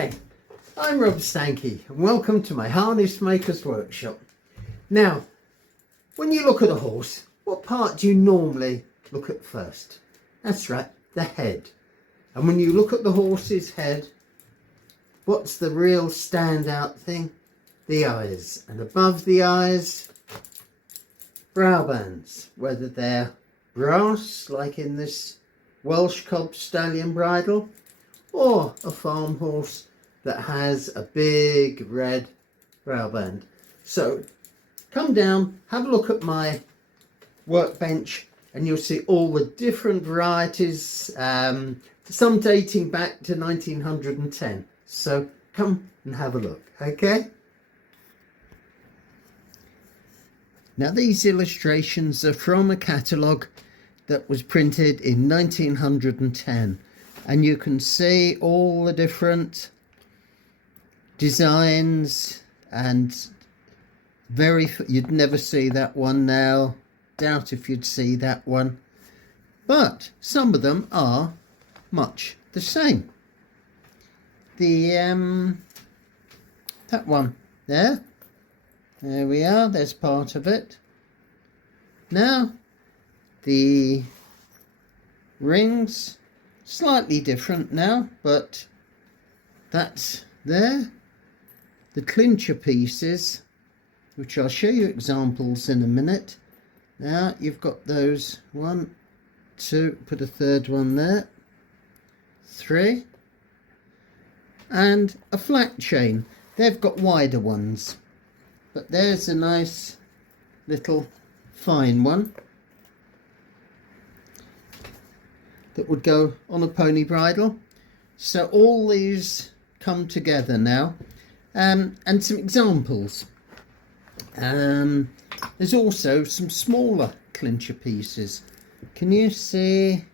Hi, I'm Robert Steinke and welcome to my Harness Maker's Workshop. Now, when you look at a horse, what part do you normally look at first? That's right, the head. And when you look at the horse's head, what's the real standout thing? The eyes. And above the eyes, brow bands, whether they're brass, like in this Welsh Cob Stallion bridle, or a farm horse that has a big red brow band. So come down, have a look at my workbench, and you'll see all the different varieties, some dating back to 1910. So come and have a look, okay? Now these illustrations are from a catalogue that was printed in 1910, and you can see all the different designs, and you'd never see that one now. Doubt if you'd see that one, but some of them are much the same. That one there we are, there's part of it. Now the rings slightly different now, but that's there. The clincher pieces, which I'll show you examples in a minute. Now you've got those 1, 2, put a third one there, 3, and a flat chain. They've got wider ones, but there's a nice little fine one that would go on a pony bridle. So all these come together now, and some examples. There's also some smaller clincher pieces. Can you see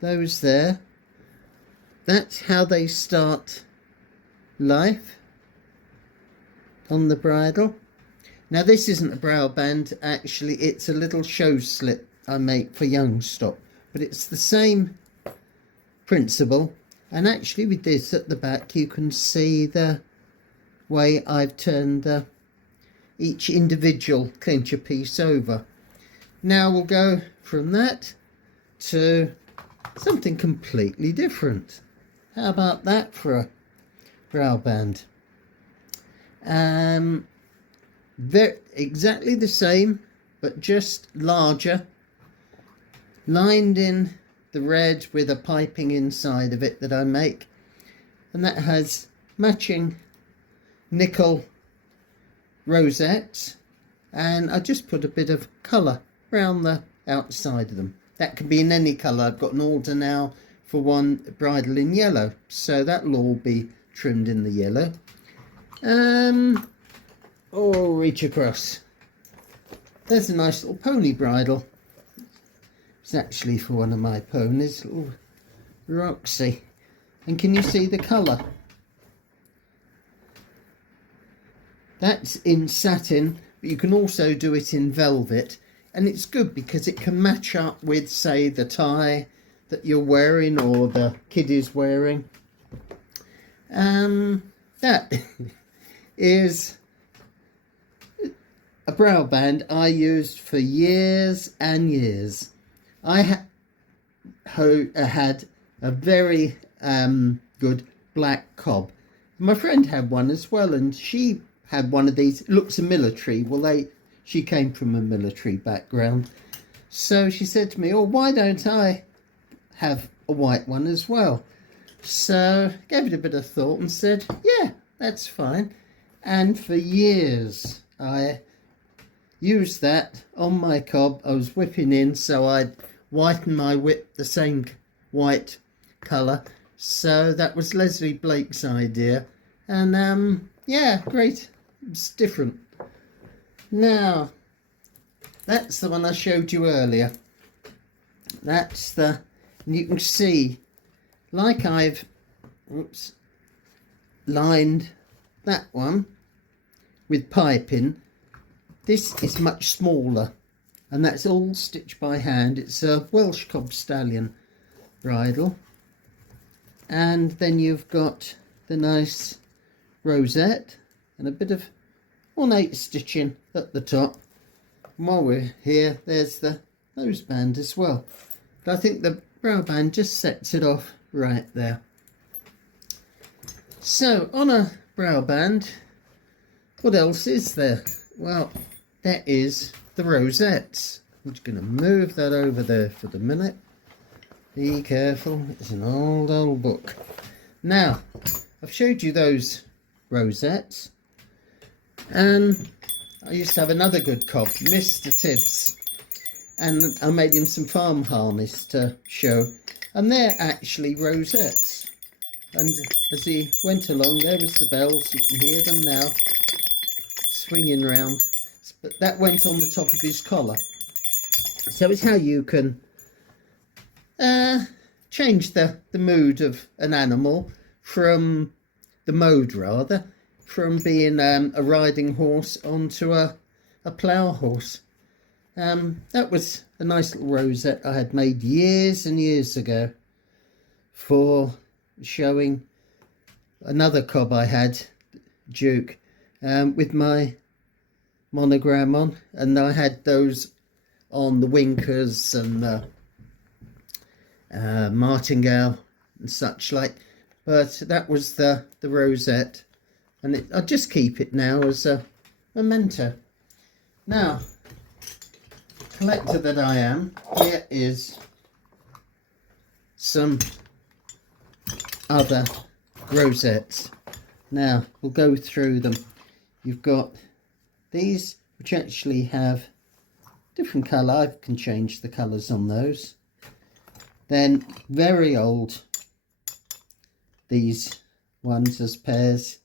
those there? That's how they start life on the bridle. Now this isn't a brow band, actually it's a little show slip I make for young stock, but it's the same principle. And actually with this at the back you can see the way I've turned each individual clincher piece over. Now we'll go from that to something completely different. How about that for a brow band? Exactly the same, but just larger, lined in the red with a piping inside of it that I make, and that has matching nickel rosettes, and I just put a bit of colour around the outside of them. That can be in any colour. I've got an order now for one bridle in yellow, so that'll all be trimmed in the yellow. Reach across. There's a nice little pony bridle. It's actually for one of my ponies, little Roxy. And can you see the colour? That's in satin, but you can also do it in velvet, and it's good because it can match up with, say, the tie that you're wearing or the kid is wearing. That is a brow band I used for years and years. I had a very good black cob. My friend had one as well, and she had one of these. It looks a military. Well, she came from a military background, so she said to me, "Oh, why don't I have a white one as well?" So gave it a bit of thought and said, "Yeah, that's fine." And for years I used that on my cob. I was whipping in, so I'd whiten my whip the same white colour. So that was Leslie Blake's idea, and yeah, great. It's different. Now that's the one I showed you earlier. That's and you can see, like I've lined that one with piping, this is much smaller, and that's all stitched by hand. It's a Welsh Cob Stallion bridle, and then you've got the nice rosette and a bit of ornate stitching at the top. And while we're here, there's the noseband as well. But I think the brow band just sets it off right there. So on a brow band, what else is there? Well, there is the rosettes. I'm just going to move that over there for the minute. Be careful, it's an old book. Now, I've showed you those rosettes, and I used to have another good cob, Mr. Tibbs, and I made him some farm harness to show, and they're actually rosettes. And as he went along, there was the bells, you can hear them now, swinging round. But that went on the top of his collar. So it's how you can change the mood of an animal from the mode rather, from being a riding horse onto a plough horse. That was a nice little rosette I had made years and years ago for showing another cob I had, Duke, with my monogram on, and I had those on the winkers and the martingale and such like, but that was the rosette, and I'll just keep it now as a memento. Now, collector that I am, here is some other rosettes. Now we'll go through them. You've got these which actually have different colour. I can change the colours on those. Then very old, these ones as pairs.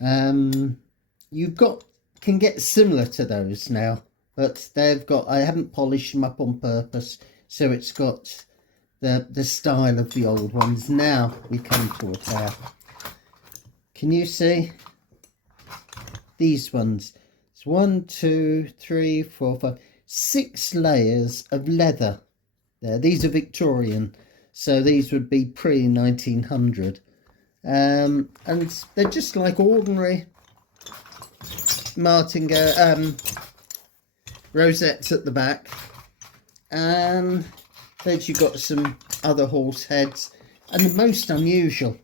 You've got, can get similar to those now, but they've got, I haven't polished them up on purpose, so it's got the style of the old ones. Now we come to a pair. Can you see these ones? It's 1, 2, 3, 4, 5, 6 layers of leather there. These are Victorian, so these would be pre-1900, and they're just like ordinary martingale rosettes at the back, and then you've got some other horse heads, and the most unusual,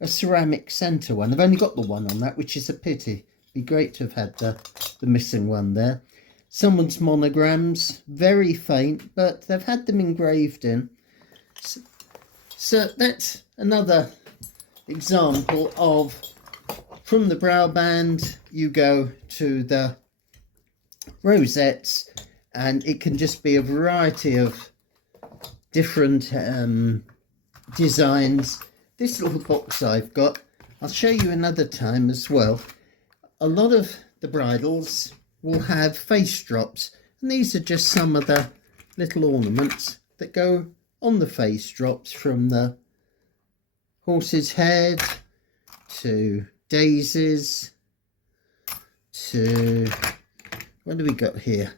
a ceramic centre one. I've only got the one on that, which is a pity. Be great to have had the missing one there. Someone's monograms, very faint, but they've had them engraved in. So that's another example of, from the brow band you go to the rosettes, and it can just be a variety of different designs. This little box I've got, I'll show you another time as well. A lot of the bridles will have face drops, and these are just some of the little ornaments that go on the face drops, from the horse's head to daisies to, what do we got here?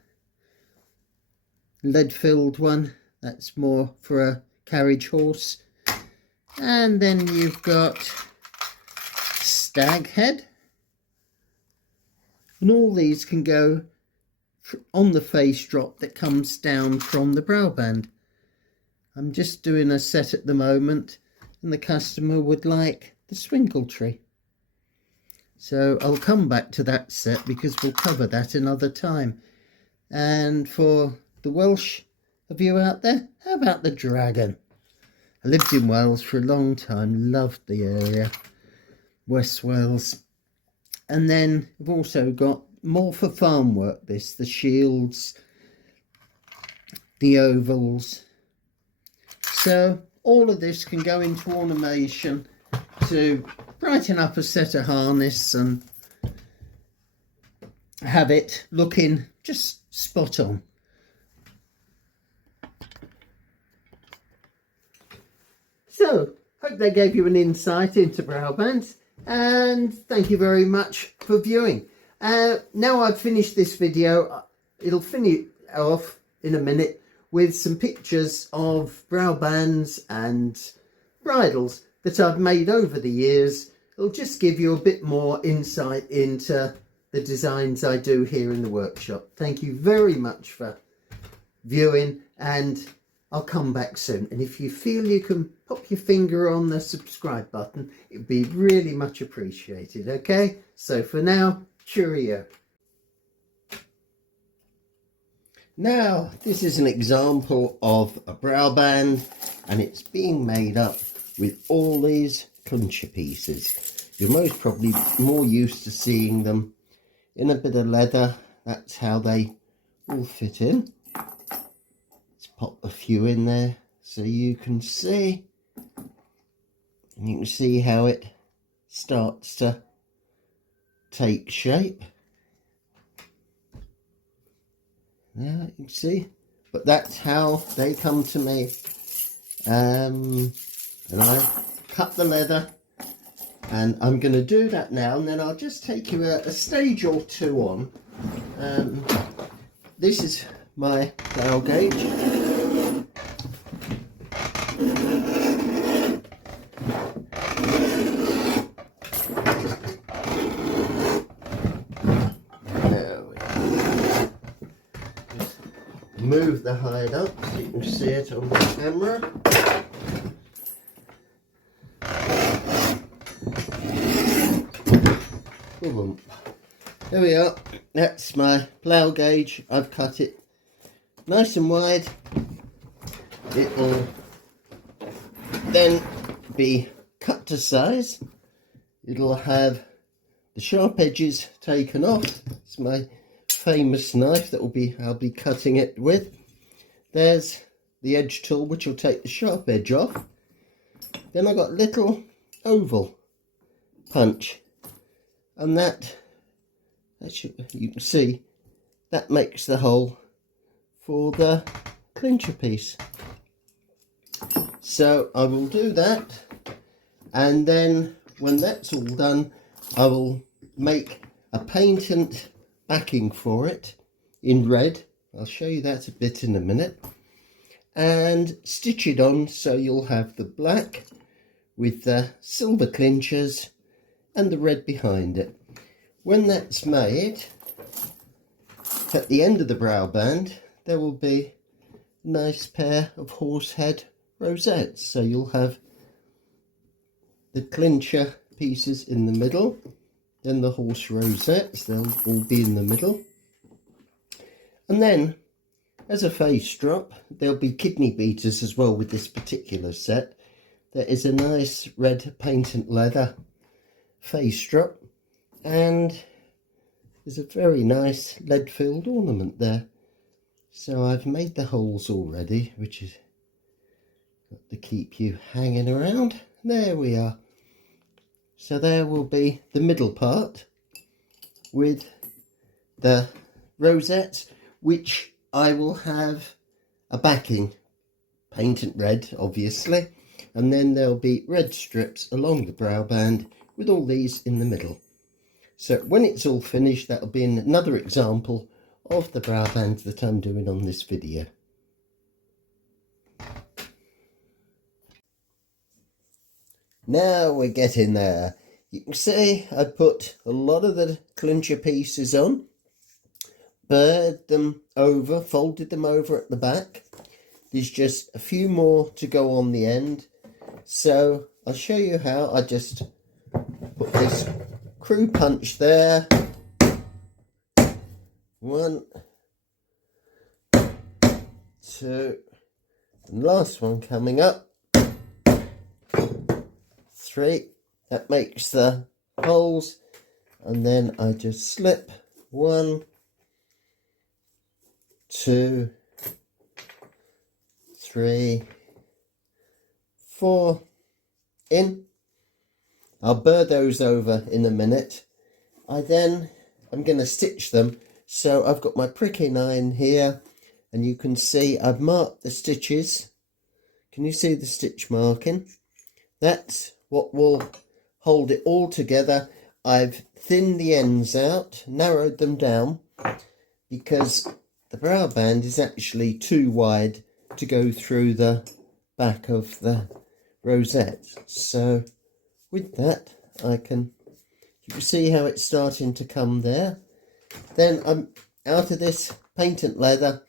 Lead-filled one, that's more for a carriage horse. And then you've got stag head, and all these can go on the face drop that comes down from the brow band. I'm just doing a set at the moment, and the customer would like the swinkle tree, so I'll come back to that set because we'll cover that another time. And for the Welsh of you out there, how about the dragon? I lived in Wales for a long time, loved the area, West Wales. And then we've also got more for farm work, the shields, the ovals. So all of this can go into ornamentation to brighten up a set of harness and have it looking just spot on. So, hope they gave you an insight into brow bands, and thank you very much for viewing. Now I've finished this video, it'll finish off in a minute with some pictures of brow bands and bridles. that I've made over the years. It'll just give you a bit more insight into the designs I do here in the workshop. Thank you very much for viewing, and I'll come back soon. And if you feel you can pop your finger on the subscribe button, it'd be really much appreciated. Okay, so for now, cheerio. Now, this is an example of a brow band, and it's being made up with all these clincher pieces. You're most probably more used to seeing them in a bit of leather. That's how they all fit in. Let's pop a few in there so you can see. And you can see how it starts to take shape. There you can see. But that's how they come to me. And I cut the leather. And I'm going to do that now, and then I'll just take you a stage or two on. This is my plough gauge. There we go. Just move the hide up so you can see it on the camera. There we are. That's my plough gauge. I've cut it nice and wide. It will then be cut to size. It'll have the sharp edges taken off. It's my famous knife that I'll be cutting it with. There's the edge tool, which will take the sharp edge off. Then I've got little oval punch, and that you can see that makes the hole for the clincher piece. So I will do that, and then when that's all done, I will make a patent backing for it in red. I'll show you that a bit in a minute, and stitch it on so you'll have the black with the silver clinchers and the red behind it. When that's made, at the end of the brow band, there will be a nice pair of horsehead rosettes. So you'll have the clincher pieces in the middle, then the horse rosettes, they'll all be in the middle. And then, as a face drop, there'll be kidney beaters as well with this particular set. There is a nice red patent leather face drop, and there's a very nice lead-filled ornament there. So I've made the holes already, which is got to keep you hanging around. There we are. So there will be the middle part with the rosettes, which I will have a backing painted red, obviously, and then there'll be red strips along the brow band with all these in the middle. So when it's all finished, that'll be another example of the brow bands that I'm doing on this video. Now we're getting there. You can see I put a lot of the clincher pieces on, burred them over, folded them over at the back. There's just a few more to go on the end. So I'll show you how. I just put this screw punch there. 1, 2, and last one coming up. 3. That makes the holes, and then I just slip 1, 2, 3, 4 in. I'll burr those over in a minute. I'm going to stitch them. So I've got my pricking iron here, and you can see I've marked the stitches. Can you see the stitch marking? That's what will hold it all together. I've thinned the ends out, narrowed them down, because the brow band is actually too wide to go through the back of the rosettes. So with that, you can see how it's starting to come there. Then I'm out of this patent leather,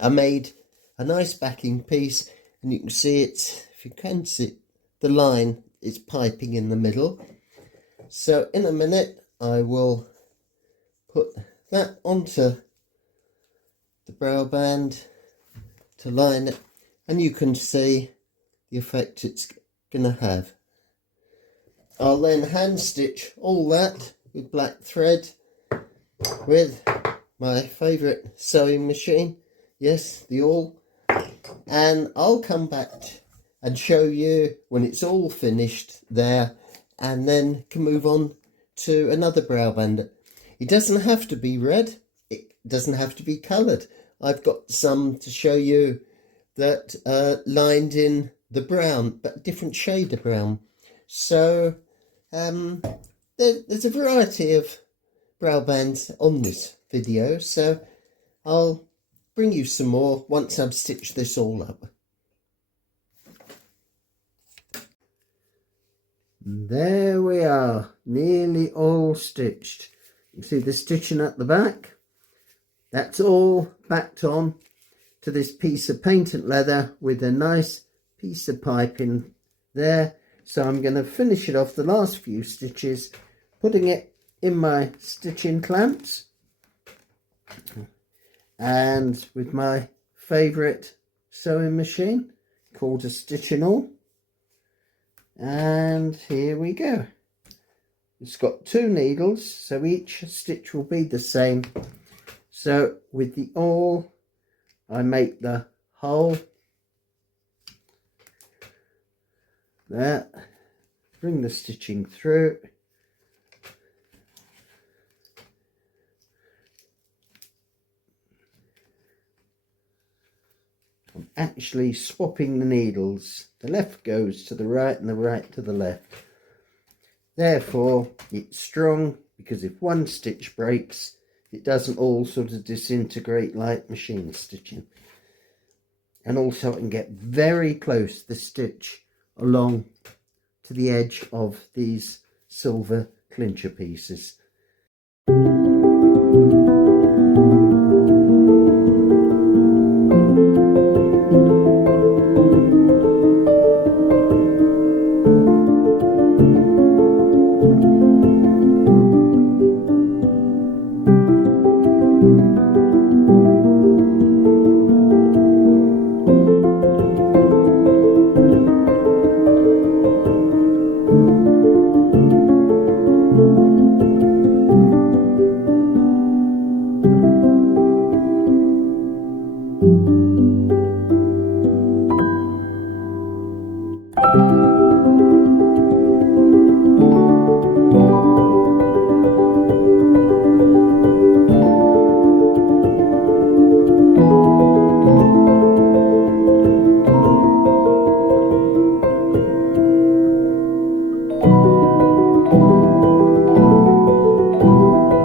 I made a nice backing piece, and you can see it's, if you can see the line is piping in the middle. So in a minute I will put that onto the brow band to line it, and you can see the effect it's going to have. I'll then hand stitch all that with black thread with my favourite sewing machine, yes, the awl, and I'll come back and show you when it's all finished there, and then can move on to another brow band. It doesn't have to be red, it doesn't have to be coloured. I've got some to show you that lined in the brown, but different shade of brown. So there's a variety of brow bands on this video, so I'll bring you some more once I've stitched this all up. There we are, nearly all stitched. You see the stitching at the back? That's all backed on to this piece of painted leather with a nice piece of piping there. So I'm going to finish it off, the last few stitches, putting it in my stitching clamps, and with my favourite sewing machine called a stitching awl. And here we go. It's got 2 needles, so each stitch will be the same. So with the awl, I make the hole there, bring the stitching through, I'm actually swapping the needles. The left goes to the right and the right to the left. Therefore it's strong, because if one stitch breaks, it doesn't all sort of disintegrate like machine stitching. And also I can get very close the stitch along to the edge of these silver clincher pieces.